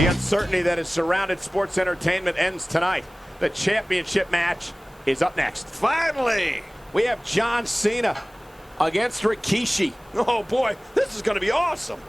The uncertainty that has surrounded sports entertainment ends tonight. The championship match is up next. Finally! We have Jon Cena against Rikishi. Oh boy, this is going to be awesome.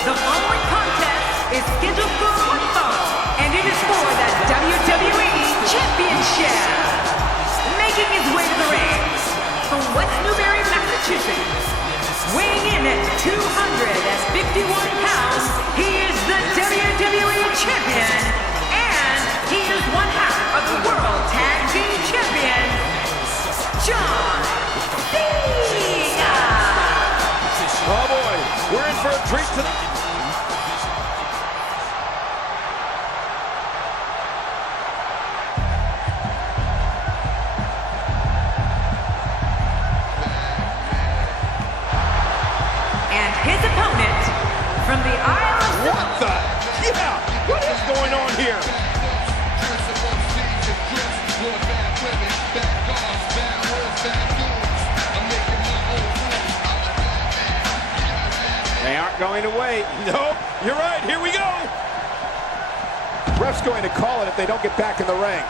The following contest is scheduled for one fall, and it is for the WWE Championship. Making his way to the ring from West Newbury, Massachusetts, weighing in at 251 pounds, he is the WWE Champion, and he is one half of the World Tag Team Champions, Jon Cena. Oh boy, we're in for a treat tonight. And his opponent from the Isle of What the? Yeah, what is going on here? They aren't going to wait. Nope, you're right, here we go. Ref's going to call it if they don't get back in the ring.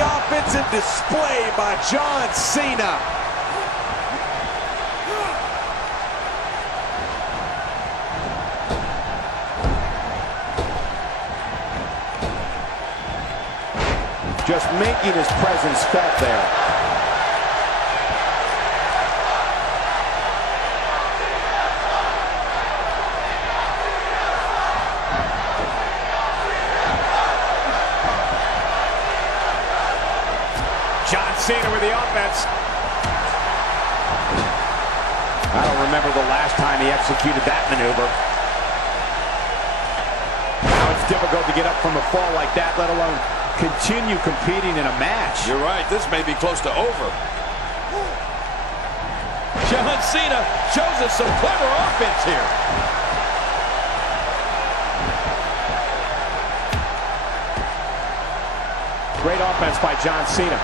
Offensive display by Jon Cena. Just making his presence felt there. Jon Cena with the offense. I don't remember the last time he executed that maneuver. Now it's difficult to get up from a fall like that, let alone continue competing in a match. You're right, this may be close to over. Jon Cena shows us some clever offense here. Great offense by Jon Cena.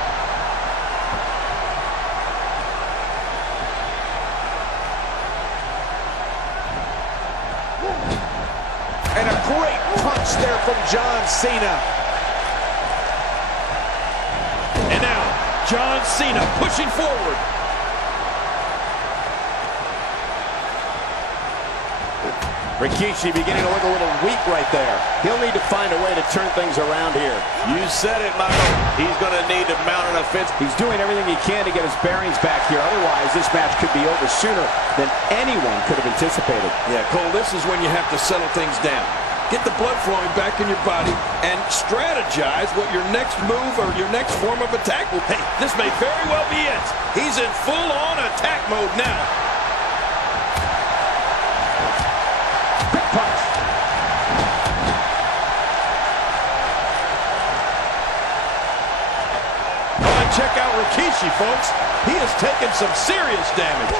And a great punch there from Jon Cena. And now, Jon Cena pushing forward. Rikishi beginning to look a little weak right there. He'll need to find a way to turn things around here. You said it, Michael. He's going to need to mount an offense. He's doing everything he can to get his bearings back here. Otherwise, this match could be over sooner than anyone could have anticipated. Yeah, Cole, this is when you have to settle things down. Get the blood flowing back in your body and strategize what your next move or your next form of attack will be. Hey, this may very well be it. He's in full-on attack mode now. Quick punch. Check out Rikishi, folks. He has taken some serious damage.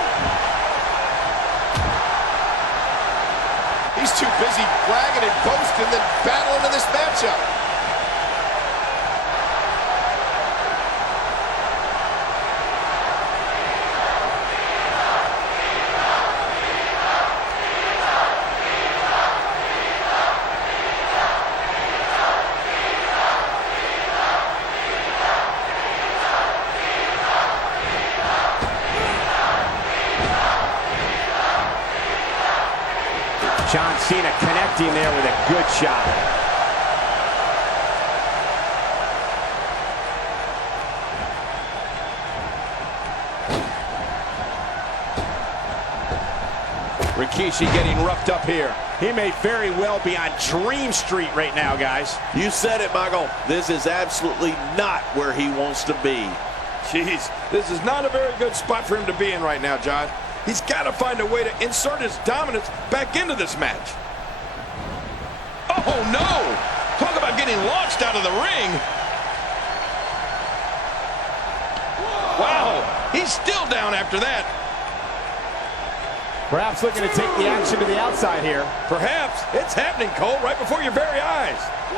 He's too busy bragging and boasting than battling in this matchup. Jon Cena connecting there with a good shot. Rikishi getting roughed up here. He may very well be on Dream Street right now, guys. You said it, Michael. This is absolutely not where he wants to be. Jeez, this is not a very good spot for him to be in right now, John. He's got to find a way to insert his dominance back into this match. Oh, no! Talk about getting launched out of the ring. Wow, he's still down after that. Perhaps looking to take the action to the outside here. Perhaps. It's happening, Cole, right before your very eyes. 1,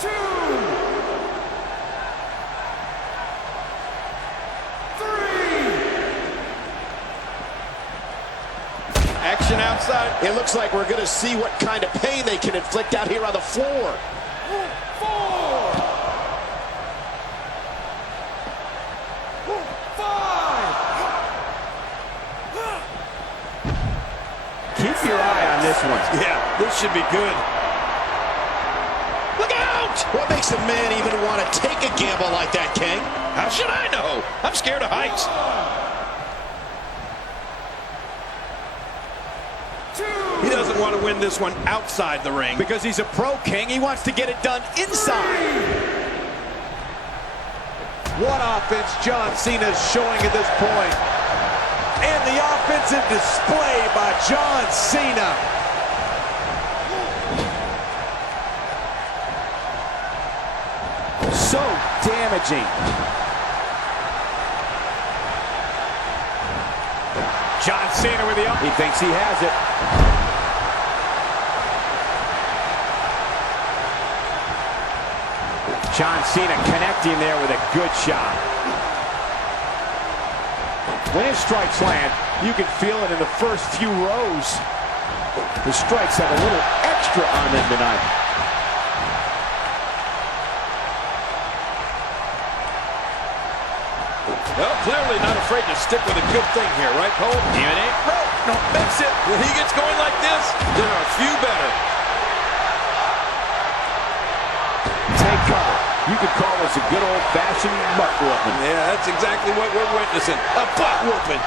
2, 3. Action outside. It looks like we're going to see what kind of pain they can inflict out here on the floor. 4. 5. Keep your eye on this one. Yeah, this should be good. Look out! What makes a man even want to take a gamble like that, King? How should I know? I'm scared of heights. 2. He doesn't want to win this one outside the ring. Because he's a pro, King. He wants to get it done inside. 3. What offense Jon Cena's showing at this point. And the offensive display by Jon Cena. So damaging. Jon Cena with the up. He thinks he has it. Jon Cena connecting there with a good shot. When his strikes land, you can feel it in the first few rows. The strikes have a little extra on them tonight. Well, clearly not afraid to stick with a good thing here, right, Cole? Even ain't broke, don't fix it. When he gets going like this, there are a few better. Take cover. You could call this a good old-fashioned butt whooping. Yeah, that's exactly what we're witnessing. A butt whooping.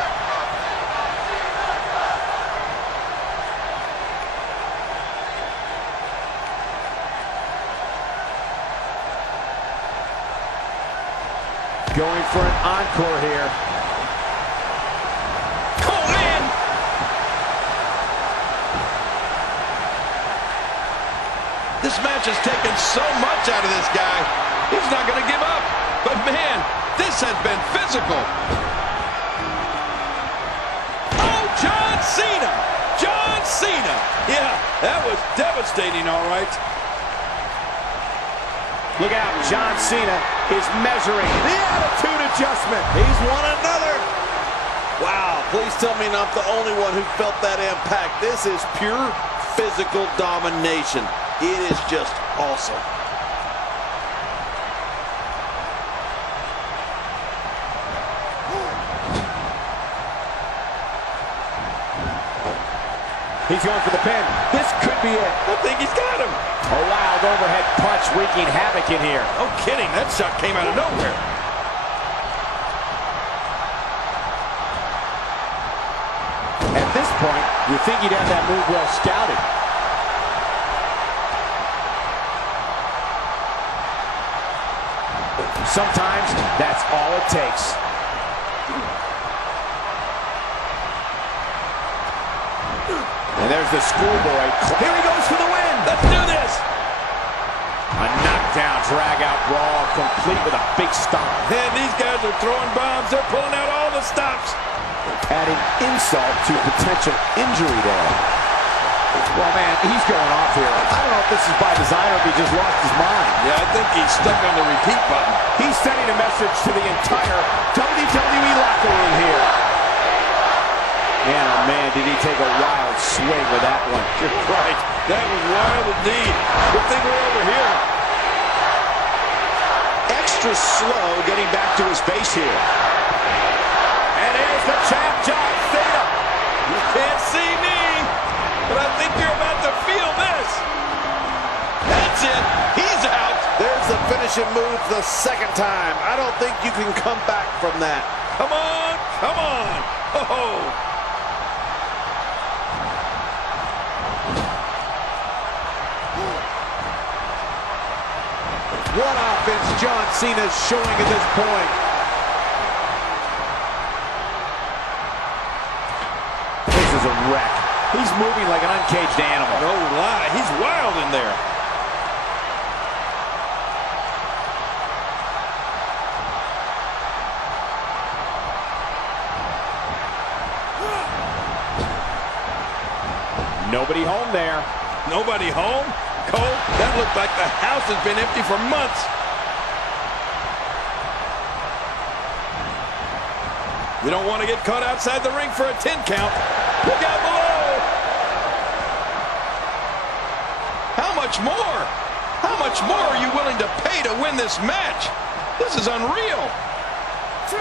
Going for an encore here. Oh, man! This match has taken so much out of this guy. He's not going to give up. But, man, this has been physical. Oh, Jon Cena! Jon Cena! Yeah, that was devastating, all right. Look out, Jon Cena is measuring the attitude adjustment. He's won another. Wow, please tell me I'm the only one who felt that impact. This is pure physical domination. It is just awesome. He's going for the pin. This could be it. I think he's got him. A wild overhead punch wreaking havoc in here. No kidding, that shot came out of nowhere. At this point, you think he'd have that move well scouted. Sometimes that's all it takes. And there's the schoolboy. Here he goes for the win. Let's do this. A knockdown, drag-out brawl, complete with a big stomp. Man, these guys are throwing bombs. They're pulling out all the stops. Adding insult to potential injury there. Well, man, he's going off here. I don't know if this is by design or if he just lost his mind. Yeah, I think he's stuck on the repeat button. He's sending a message to the entire WWE locker room here. Man, oh man, did he take a wild swing with that one. You're right. That was wild indeed. Good thing we're over here. Extra slow getting back to his base here. And here's the champ, finishing move the second time. I don't think you can come back from that. Come on, come on. Oh. What offense Jon Cena is showing at this point. This is a wreck. He's moving like an uncaged animal. No lie, he's wild in there. Nobody home there. Nobody home? Cole, that looked like the house has been empty for months. You don't want to get caught outside the ring for a 10 count. Look out below. How much more? How much more are you willing to pay to win this match? This is unreal. 2.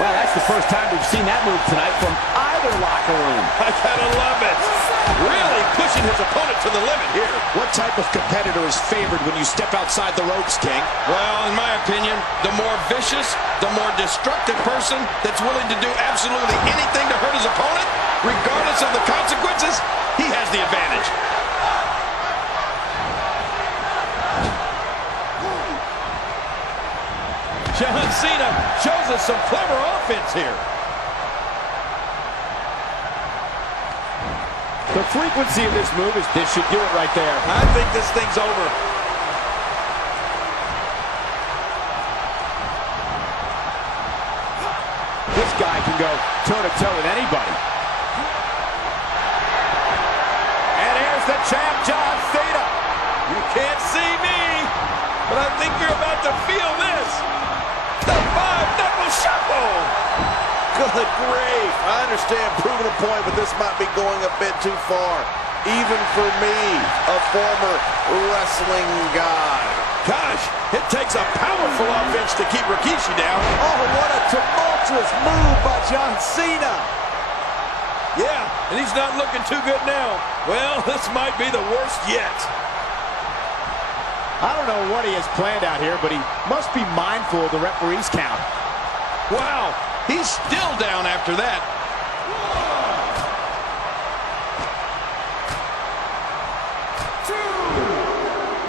Well, that's the first time we've seen that move tonight from either locker room. I gotta love it. Really pushing his opponent to the limit here. What type of competitor is favored when you step outside the ropes, King? Well, in my opinion, the more vicious, the more destructive person that's willing to do absolutely anything to hurt his opponent, regardless of the consequences, he has the advantage. Jon Cena shows us some clever offense here. The frequency of this move is this should do it right there. I think this thing's over. This guy can go toe-to-toe with anybody. And here's the champ, Jon Cena. You can't see me, but I think you're about to feel this. The 5-knuckle shuffle. Good grief. I understand proving a point, but this might be going a bit too far. Even for me, a former wrestling guy. Gosh, it takes a powerful offense to keep Rikishi down. Oh, what a tumultuous move by Jon Cena. Yeah, and he's not looking too good now. Well, this might be the worst yet. I don't know what he has planned out here, but he must be mindful of the referee's count. Wow, he's still down after that.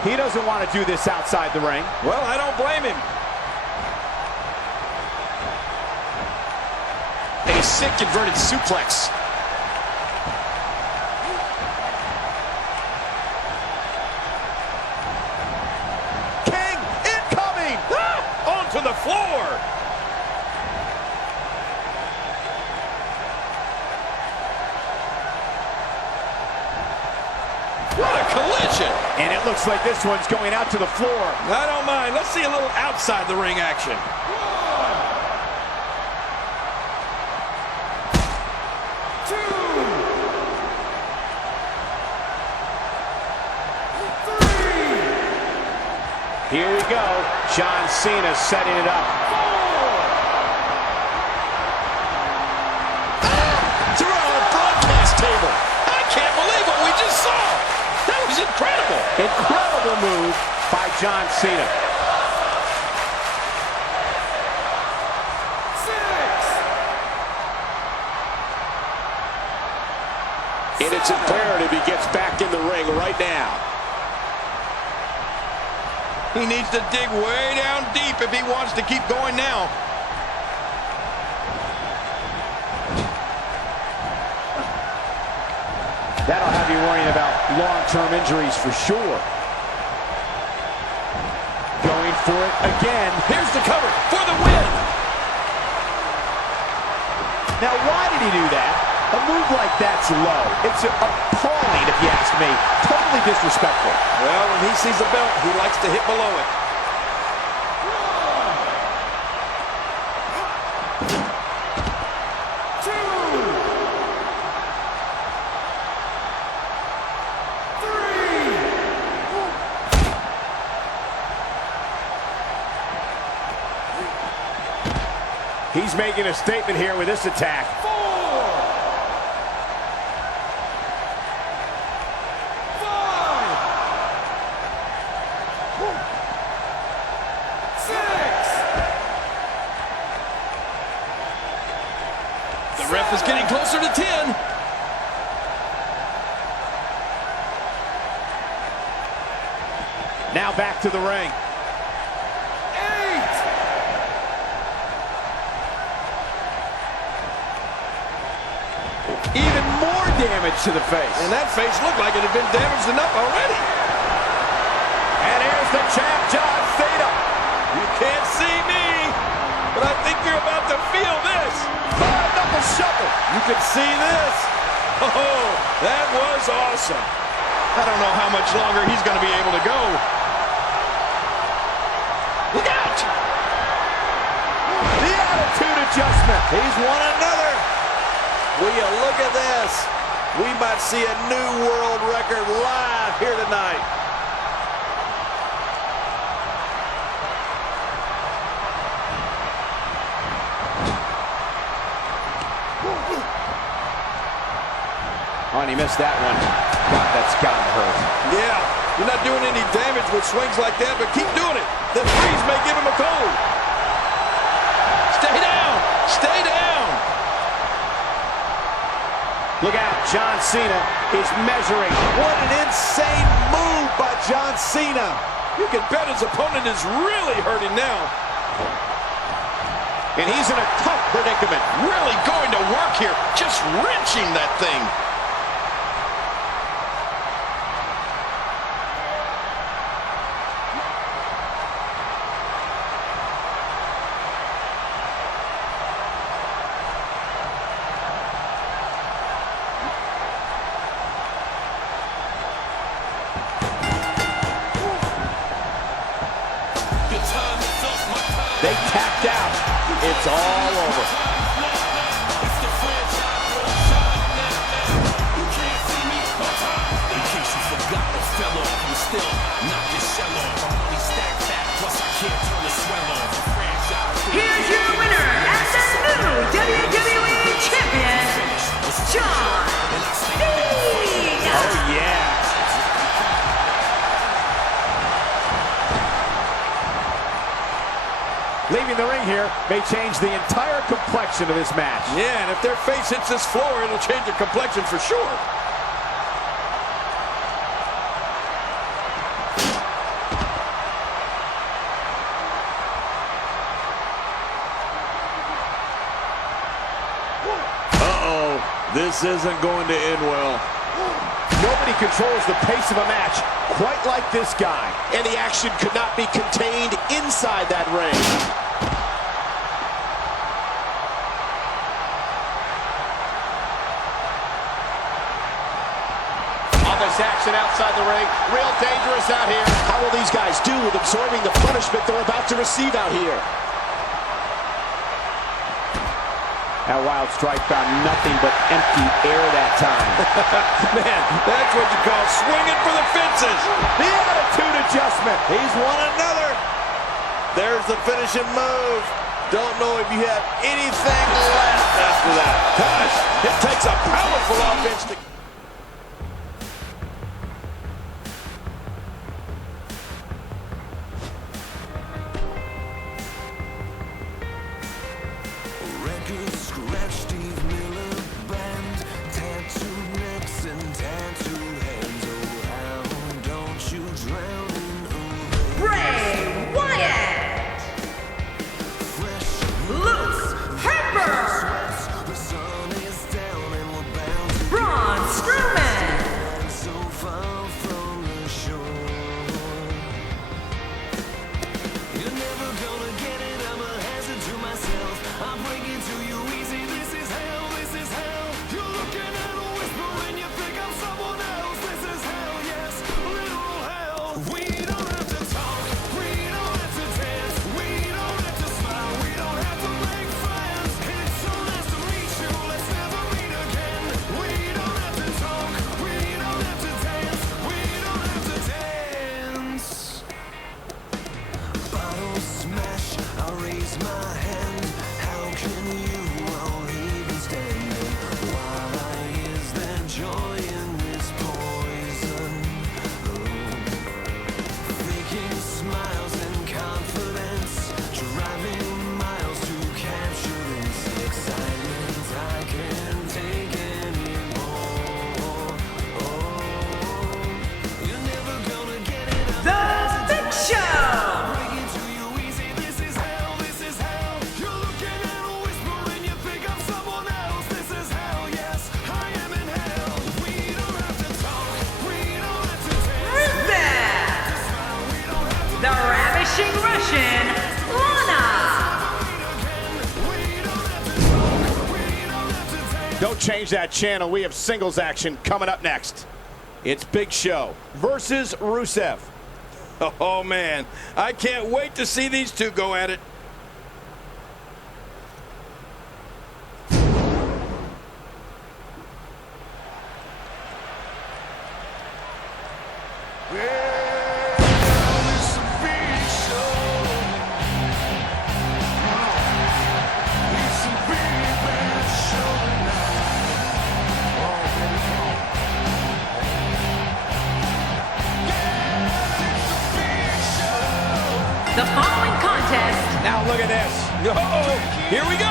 He doesn't want to do this outside the ring. Well, I don't blame him. A sick inverted suplex. To the floor. What a collision. And it looks like this one's going out to the floor. I don't mind. Let's see a little outside the ring action. 2, 3. Here we go. Jon Cena setting it up. Through our broadcast table. I can't believe what we just saw. That was incredible. Incredible move by Jon Cena. 6. And it's imperative he gets back in the ring right now. He needs to dig way down deep if he wants to keep going now. That'll have you worrying about long-term injuries for sure. Going for it again. Here's the cover for the win. Now, why did he do that? A move like that's low. It's appalling, if you ask me. Totally disrespectful. Well, when he sees a belt, he likes to hit below it. He's making a statement here with this attack. 4, 5, 6. The ref is getting closer to 10. Now back to the ring. 8. Even more damage to the face. And that face looked like it had been damaged enough already. And here's the champ, Jon Cena. You can't see me, but I think you're about to feel this. Knuckle shuffle. You can see this. Oh, that was awesome. I don't know how much longer he's going to be able to go. Look out! The attitude adjustment. He's won another. Will you look at this? We might see a new world record live here tonight. Oh, and he missed that one. God, that's gotta hurt. Yeah, you're not doing any damage with swings like that, but keep doing it. The freeze may give him a cold. Stay down! Stay down! Look out, Jon Cena is measuring. What an insane move by Jon Cena. You can bet his opponent is really hurting now. And he's in a tough predicament. Really going to work here, just wrenching that thing. They tapped out. It's all over. Here's your winner and the new WWE Champion, Jon Cena. Oh, yeah. Leaving the ring here may change the entire complexion of this match. Yeah, and if their face hits this floor, it'll change the complexion for sure. Uh-oh, this isn't going to end well. Nobody controls the pace of a match quite like this guy. And the action could not be contained inside that ring. All this action outside the ring, real dangerous out here. How will these guys do with absorbing the punishment they're about to receive out here? That wild strike found nothing but empty air that time. Man, that's what you call swinging for the fences. The attitude adjustment. He's won another. There's the finishing move. Don't know if you have anything left after that. Gosh, it takes a powerful offense to... Change that channel. We have singles action coming up next. It's Big Show versus Rusev. Oh, man. I can't wait to see these two go at it. The following contest. Now look at this. Oh, here we go.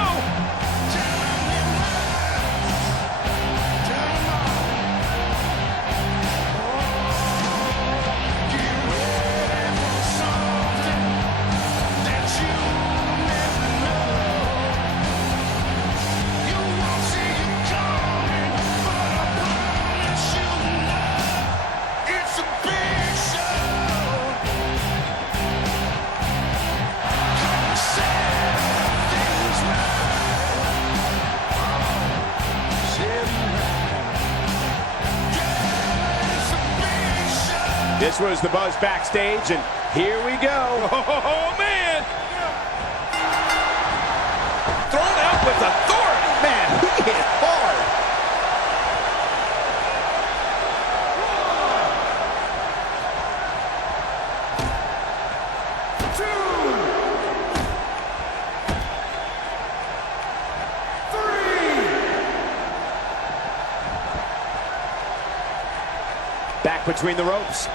This was the buzz backstage, and here we go. Oh, man. Thrown out with authority. Man, he hit hard. Back between the ropes.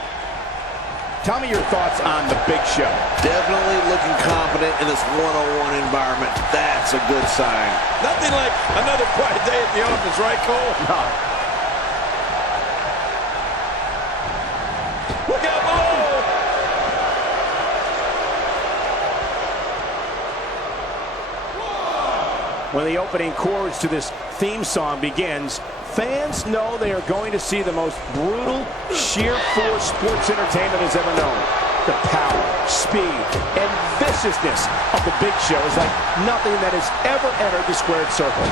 Tell me your thoughts on the Big Show. Definitely looking confident in this one-on-one environment. That's a good sign. Nothing like another quiet day at the office, right, Cole? No. Look out below! When the opening chords to this theme song begins, fans know they are going to see the most brutal, sheer force sports entertainment has ever known. The power, speed, and viciousness of the Big Show is like nothing that has ever entered the squared circle.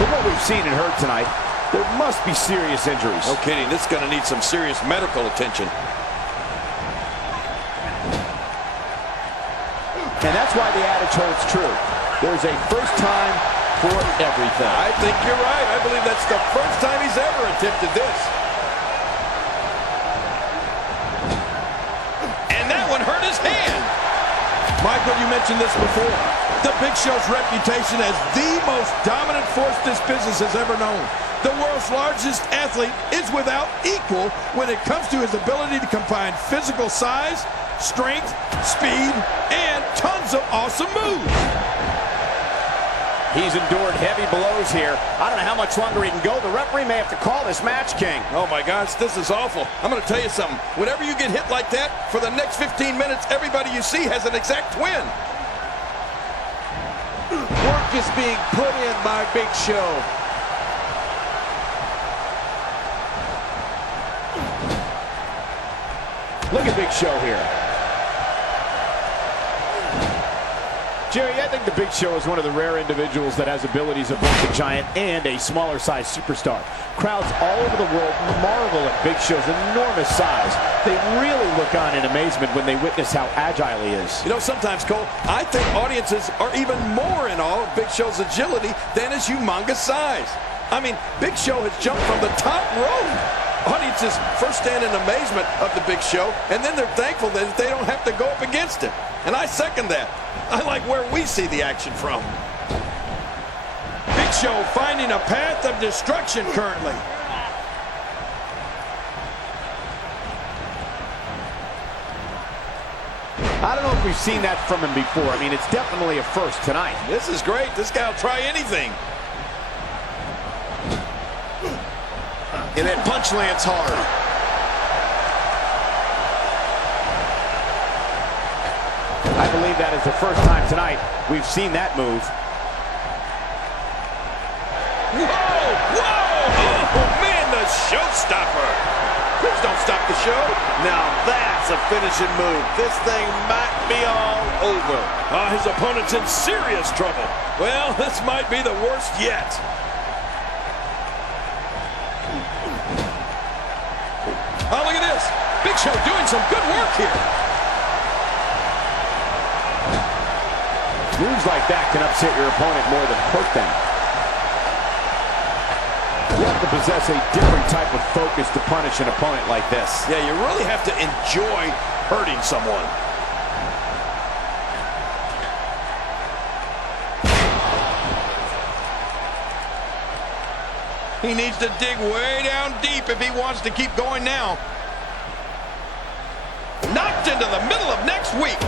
From what we've seen and heard tonight, there must be serious injuries. No kidding. This is going to need some serious medical attention. And that's why the adage holds true. There's a first time for everything. I think you're right. I believe that's the first time he's ever attempted this. And that one hurt his hand. Michael, you mentioned this before. The Big Show's reputation as the most dominant force this business has ever known. The world's largest athlete is without equal when it comes to his ability to combine physical size, strength, speed, and tons of awesome moves. He's endured heavy blows here. I don't know how much longer he can go. The referee may have to call this match, King. Oh, my gosh, this is awful. I'm going to tell you something. Whenever you get hit like that, for the next 15 minutes, everybody you see has an exact twin. Work is being put in by Big Show. Look at Big Show here. Jerry, I think the Big Show is one of the rare individuals that has abilities of both a giant and a smaller-sized superstar. Crowds all over the world marvel at Big Show's enormous size. They really look on in amazement when they witness how agile he is. You know, sometimes, Cole, I think audiences are even more in awe of Big Show's agility than his humongous size. I mean, Big Show has jumped from the top rope. Audiences first stand in amazement of the Big Show, and then they're thankful that they don't have to go up against him. And I second that. I like where we see the action from. Big Show finding a path of destruction currently. I don't know if we've seen that from him before. I mean, it's definitely a first tonight. This is great. This guy will try anything. And that punch lands hard. I believe that is the first time tonight we've seen that move. Whoa! Whoa! Oh, man, the showstopper. Please don't stop the show? Now that's a finishing move. This thing might be all over. His opponent's in serious trouble. Well, this might be the worst yet. Oh, look at this. Big Show doing some good work here. Moves like that can upset your opponent more than hurt them. You have to possess a different type of focus to punish an opponent like this. Yeah, you really have to enjoy hurting someone. He needs to dig way down deep if he wants to keep going now. Knocked into the middle of next week.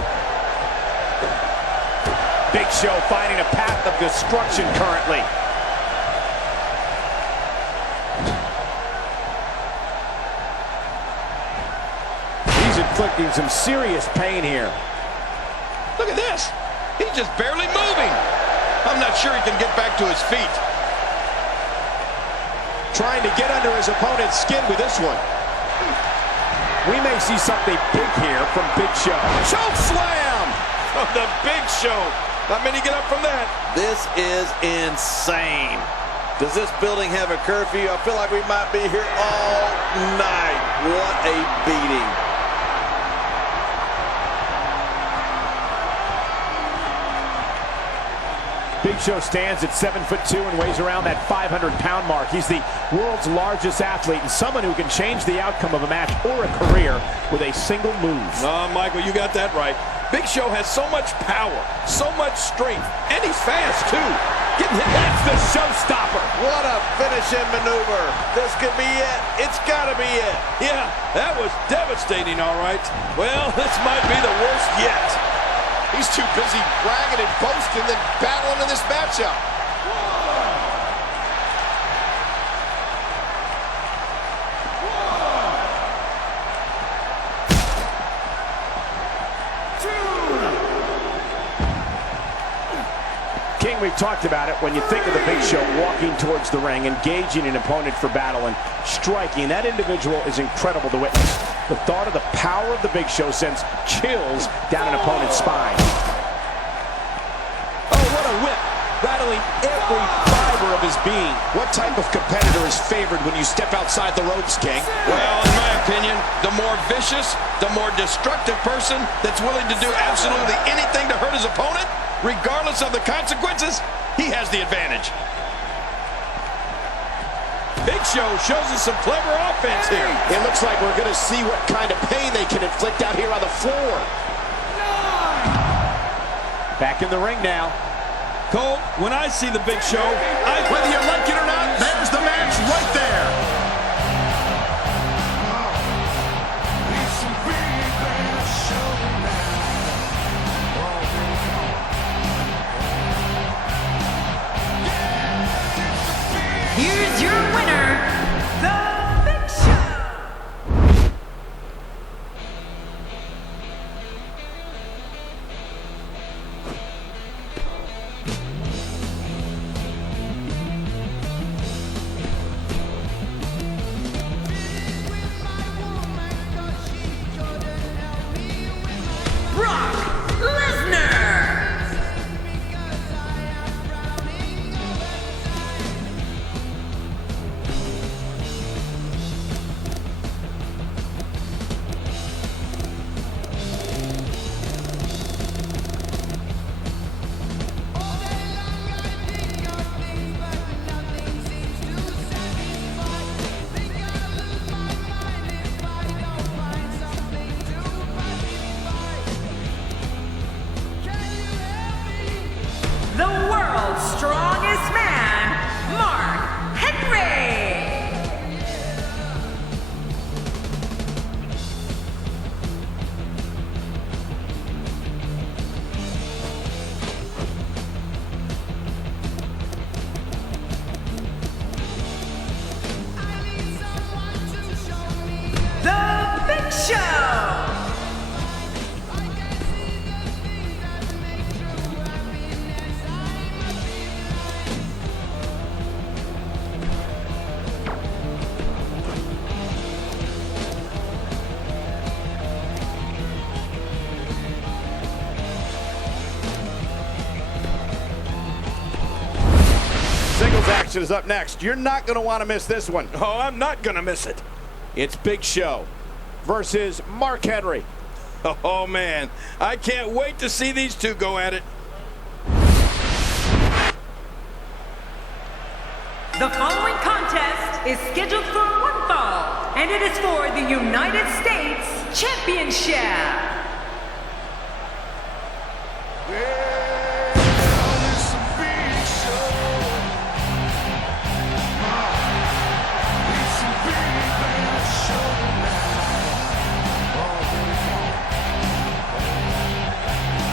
Big Show finding a path of destruction currently. He's inflicting some serious pain here. Look at this. He's just barely moving. I'm not sure he can get back to his feet. Trying to get under his opponent's skin with this one. We may see something big here from Big Show. Choke slam! Oh, the Big Show. Not many get up from that. This is insane. Does this building have a curfew? I feel like we might be here all night. What a beating. Big Show stands at 7'2" and weighs around that 500-pound mark. He's the world's largest athlete and someone who can change the outcome of a match or a career with a single move. Michael, you got that right. Big Show has so much power, so much strength, and he's fast, too. Getting hit, that's the showstopper. What a finishing maneuver. This could be it. It's got to be it. Yeah, that was devastating, all right. Well, this might be the worst yet. He's too busy bragging and boasting than battling in this matchup. King, we've talked about it. When you think of the Big Show walking towards the ring, engaging an opponent for battle and striking, that individual is incredible to witness. The thought of the power of the Big Show sends chills down an opponent's spine. Oh, what a whip. Rattling every fiber of his being. What type of competitor is favored when you step outside the ropes, King? Well, in my opinion, the more vicious, the more destructive person that's willing to do absolutely anything to hurt his opponent, regardless of the consequences, he has the advantage. Big Show shows us some clever offense here. It looks like we're going to see what kind of pain they can inflict out here on the floor. Back in the ring now. Cole, when I see the Big Show, Whether you like it or not, there's the match right there. Here's your winner, the Big Show. action is up next. You're not going to want to miss this one. Oh, I'm not going to miss it. It's Big Show versus Mark Henry. Oh, man. I can't wait to see these two go at it. The following contest is scheduled for one fall, and it is for the United States Championship.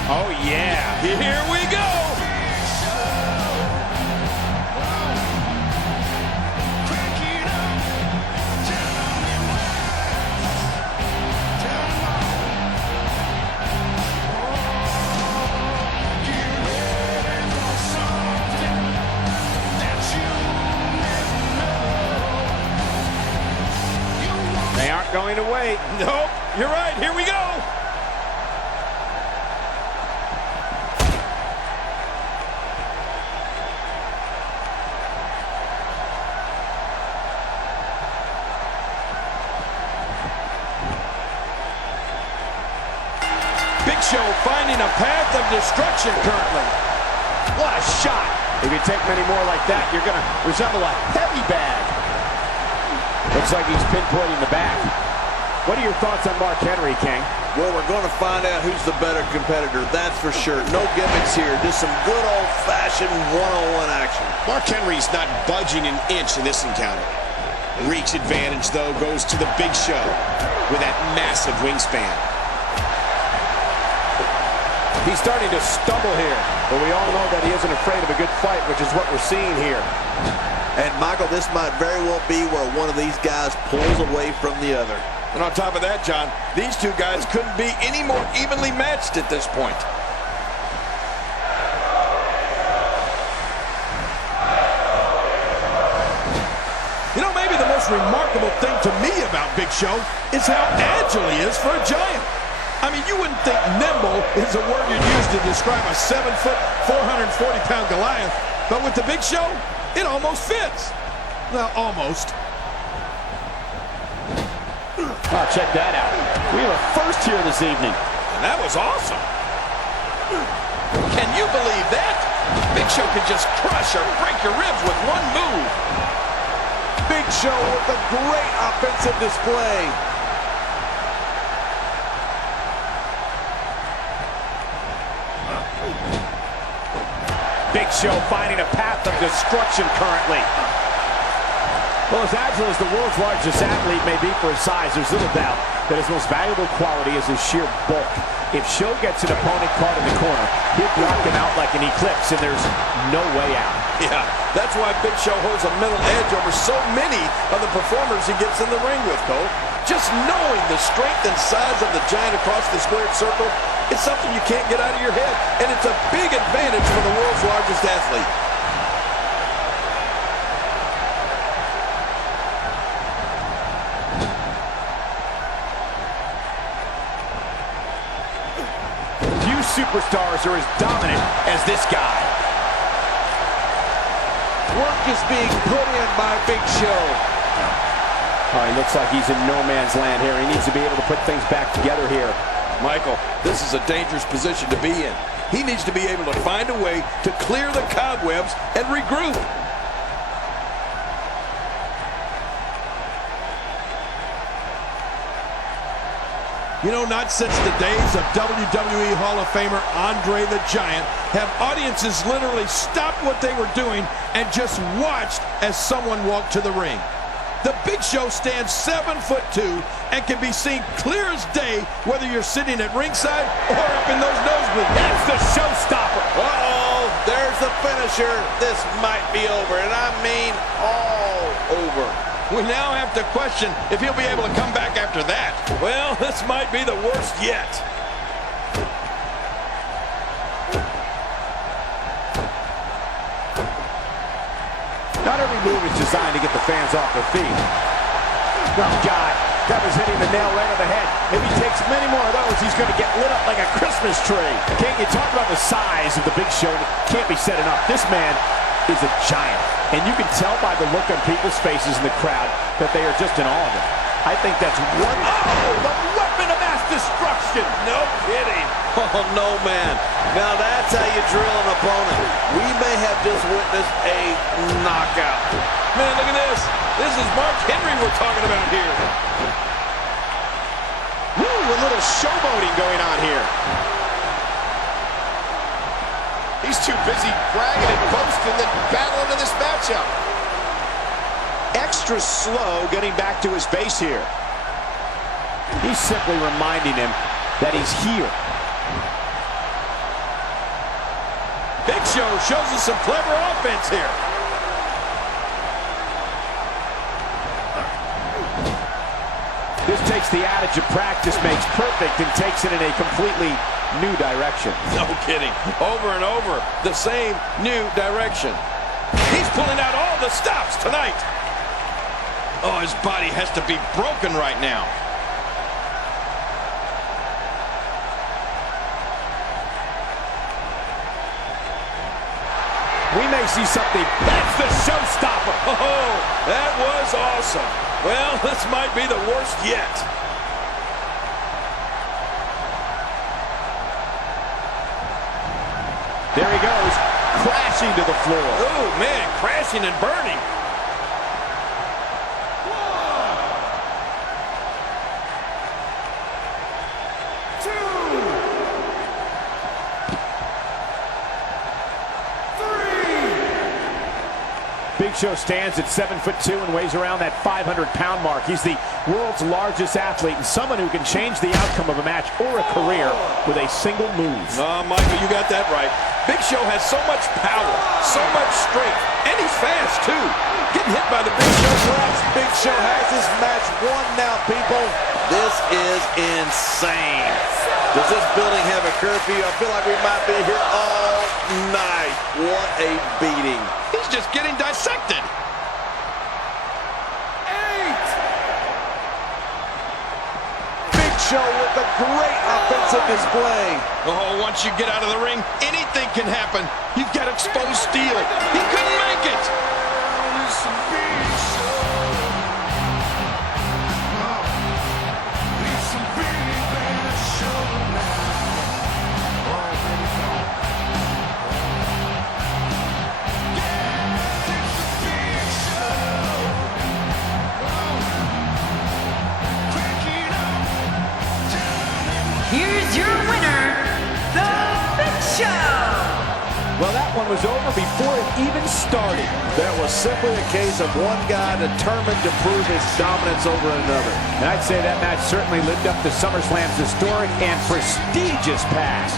Oh, yeah. Here we go. They aren't going to wait. Nope, you're right. Here we go. Big Show finding a path of destruction currently. What a shot. If you take many more like that, you're going to resemble a heavy bag. Looks like he's pinpointing the back. What are your thoughts on Mark Henry, King? Well, we're going to find out who's the better competitor, that's for sure. No gimmicks here, just some good old-fashioned one-on-one action. Mark Henry's not budging an inch in this encounter. Reach advantage, though, goes to the Big Show with that massive wingspan. He's starting to stumble here, but we all know that he isn't afraid of a good fight, which is what we're seeing here. And, Michael, this might very well be where one of these guys pulls away from the other. And on top of that, John, these two guys couldn't be any more evenly matched at this point. You know, maybe the most remarkable thing to me about Big Show is how agile he is for a giant. I mean, you wouldn't think nimble is a word you'd use to describe a 7-foot, 440-pound Goliath. But with the Big Show, it almost fits. Well, almost. Oh, check that out. We have a first here this evening. And that was awesome. Can you believe that? Big Show can just crush or break your ribs with one move. Big Show with a great offensive display. Big Show finding a path of destruction currently. Well, as agile as the world's largest athlete may be for his size, there's little doubt that his most valuable quality is his sheer bulk. If Show gets an opponent caught in the corner, he'll block him out like an eclipse, and there's no way out. Yeah, that's why Big Show holds a mental edge over so many of the performers he gets in the ring with, Cole. Just knowing the strength and size of the giant across the squared circle, it's something you can't get out of your head, and it's a big advantage for the world's largest athlete. Few superstars are as dominant as this guy. Work is being put in by Big Show. Oh, he looks like he's in no man's land here. He needs to be able to put things back together here. Michael, this is a dangerous position to be in. He needs to be able to find a way to clear the cobwebs and regroup. You know, not since the days of WWE Hall of Famer Andre the Giant have audiences literally stopped what they were doing and just watched as someone walked to the ring. The Big Show stands 7'2" and can be seen clear as day whether you're sitting at ringside or up in those nosebleeds. That's the showstopper. Uh-oh, there's the finisher. This might be over, and I mean all over. We now have to question if he'll be able to come back after that. Well, this might be the worst yet. Not every move is designed to get the fans off their feet. Oh, God, that was hitting the nail right on the head. If he takes many more of those, he's going to get lit up like a Christmas tree. King, you talk about the size of the Big Show, and it can't be said enough. This man is a giant. And you can tell by the look on people's faces in the crowd that they are just in awe of him. I think that's one... Oh, the weapon of mass destruction! No kidding. Oh, no, man. Now that's how you drill an opponent. We may have just witnessed a knockout. Man, look at this. This is Mark Henry we're talking about here. Woo, a little showboating going on here. He's too busy bragging and boasting than battling in this matchup. Extra slow getting back to his base here. He's simply reminding him that he's here. Big Show shows us some clever offense here. This takes the adage of practice makes perfect and takes it in a completely new direction. No kidding. Over and over, the same new direction. He's pulling out all the stops tonight. Oh, his body has to be broken right now. We may see something. That's the showstopper. Oh, that was awesome. Well, this might be the worst yet. There he goes, crashing to the floor. Oh, man, crashing and burning. Big Show stands at 7'2" and weighs around that 500-pound mark. He's the world's largest athlete and someone who can change the outcome of a match or a career with a single move. Michael, you got that right. Big Show has so much power, so much strength, and he's fast, too. Getting hit by the Big Show. Perhaps Big Show has this match won now, people. This is insane. Does this building have a curfew? I feel like we might be here all night. What a beating. He's just getting dissected. 8. Big Show with a great offensive display. Oh, once you get out of the ring, anything can happen. You've got exposed steel. He couldn't make it. Here's your winner, The Big Show. Well, that one was over before it even started. That was simply a case of one guy determined to prove his dominance over another. And I'd say that match certainly lived up to SummerSlam's historic and prestigious past.